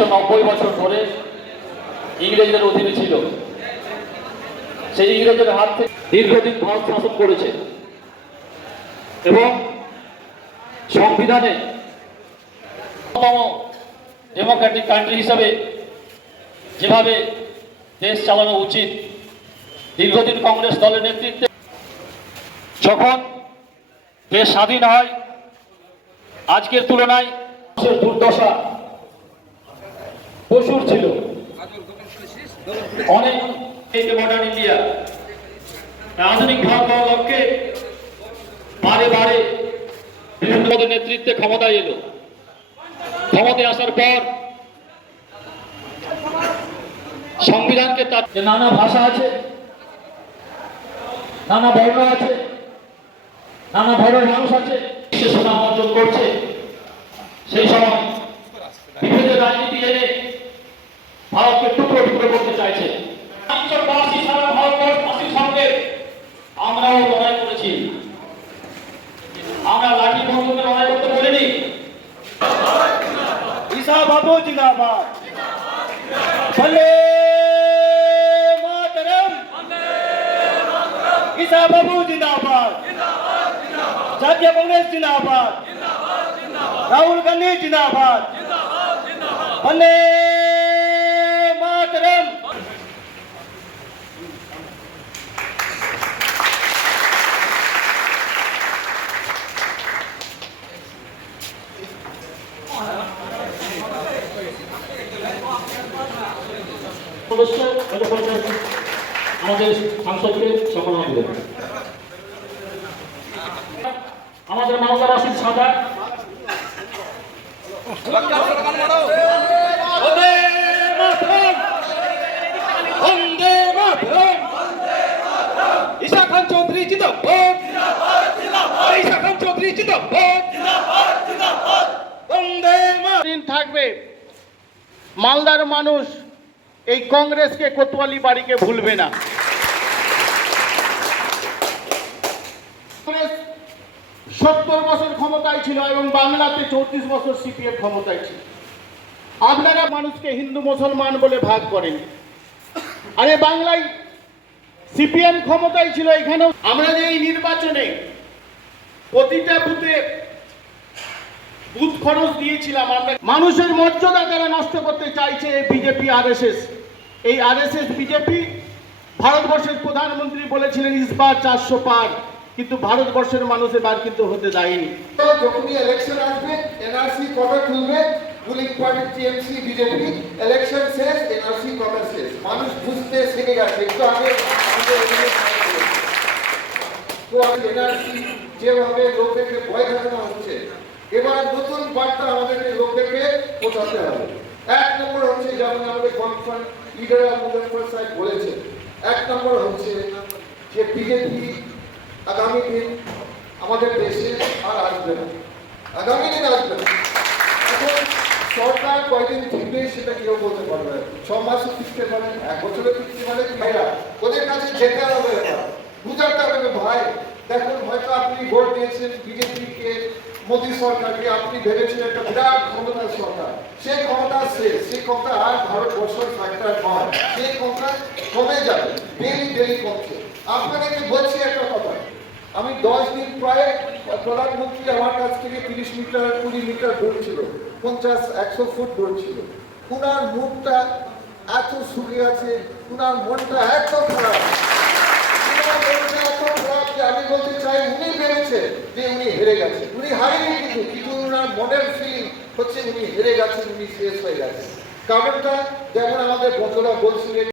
190 বছর ধরে ইংরেজদের অধীনে ছিল। সেই ইংরেজদের হাত থেকে দীর্ঘদিন ভারত শাসন করেছে এবং সংবিধানে ডেমোক্রেটিক কান্ট্রি হিসাবে যেভাবে দেশ চালানো উচিত, দীর্ঘদিন কংগ্রেস দলের নেতৃত্বে যখন দেশ স্বাধীন হয়, আজকের তুলনায় দুর্দশা প্রচুর ছিল। অনেক মডার্ন ইন্ডিয়া আধুনিক ভারত হওয়ার লক্ষ্যে বারে বারে বিভিন্ন নেতৃত্বে ক্ষমতায় এলো। ক্ষমতায় আসার পর সংবিধানকে তার নানা ভাষা আছে, নানা বর্ণ আছে, নানা ধরনের মানুষ আছে, সুনাম অর্জন করছে। সেই সময় বিভেদের রাজনীতি এনে ভারতকে টুকরো টুকরো করতে চাইছে। সারা ভারতবর্ষবাসীর সঙ্গে আমরাও লড়াই করেছি। আমরা লাঠি বন্ধুকে লড়াই করতে বলিনি। ঈসা বাবু জিন্দাবাদ, বন্দে মাতরম, ঈসা বাবু জিন্দাবাদ, জাতীয় কংগ্রেস জিন্দাবাদ, রাহুল গান্ধী জিন্দাবাদ, বন্দে মাতরম। আমাদের সাংসদকে সম্মাননা দিলেন। আমাদের মালদাবাসীর সাদা ঈশা খান চৌধুরী জিন্দাবাদ, ঈশা খান চৌধুরী জিন্দাবাদ, বন্দে মাতরম থাকবে। মালদার মানুষ এই কংগ্রেসকে কোতোয়ালি বাড়িকে ভুলবে না। কংগ্রেস 70 বছর ক্ষমতায় ছিল এবং বাংলাতে 34 বছর সিপিএম ক্ষমতায় ছিল। আপনারা মানুষকে হিন্দু মুসলমান বলে ভাগ করেন। আরে বাংলায় সিপিএম ক্ষমতায় ছিল, এখানেও আমরা যে এই নির্বাচনে প্রতিটা বুথে বুথ খরচ দিয়েছিলাম, আমরা মানুষের মর্যাদা তারা নষ্ট করতে চাইছে বিজেপি আরএসএস। এই আরএসএস বিজেপি, ভারতবর্ষের প্রধানমন্ত্রী বলেছিলেন ইসবার 400 পার, কিন্তু ভারতবর্ষের মানুষ এবার কিন্তু হতে দেয়নি। যখনই ইলেকশন আসবে এনআরসি কটা খুলবে, ruling party TMC BJP, election শেষ এনআরসি কটা শেষ, মানুষ বুঝতে শিখে গেছে। একটু আগে তো এনআরসি যেভাবে লোকদেরকে ভয় দেখানো হচ্ছে, এবার নতুন বার্তা আমাদেরকে লোকদেরকে পৌঁছাতে হবে। 1 নম্বর হচ্ছে, যেমন আমাদের কনফারেন্স লিডার মুজফর সাহেব বলেছে, 1 নম্বর হচ্ছে যে বিজেপি আগামী দিন আমাদের দেশে আর আসবে না, আগামী দিন আসবে না। এখন সরকার কয়দিন টিকবে সেটা কেউ বলতে পারবে না। 6 মাসে টিকতে পারেন, 1 বছরে টিকতে পারেন। ভাইরা ওদের কাছে যেতে হবে, বুঝাতে হবে ভাই দেখুন, হয়তো আপনি ভোট দিয়েছেন বিজেপিকে, মোদী সরকারকে, আপনি ভেবেছিলেন একটা বিরাট ক্ষমতার সরকার, সেই ক্ষমতা শেষ, সেই ক্ষমতা আর ভারতবর্ষের ফ্যাক্টর নয়, সেই ক্ষমতা কমে যাবে, ডেলি কমছে। আপনাদেরকে বলছি একটা কথা, আমি 10 দিন প্রায় প্রধানমন্ত্রী আমার কাছ থেকে 30 মিটার 20 মিটার দূর ছিল, 50-100 ফুট দূর ছিল। উনার মুখটা এত শুকিয়ে আছে, উনার মনটা এত খারাপ, আমি বলতে চাই উনি ভেবেছে যে উনি হেরে গেছেন। উনি হারেনি, কিন্তু উনার মনের ফিলিং হচ্ছে উনি হেরে গেছেন, উনি শেষ হয়ে গেছেন। কারণটা যেমন আমাদের বন্ধুরা বলছিলেন,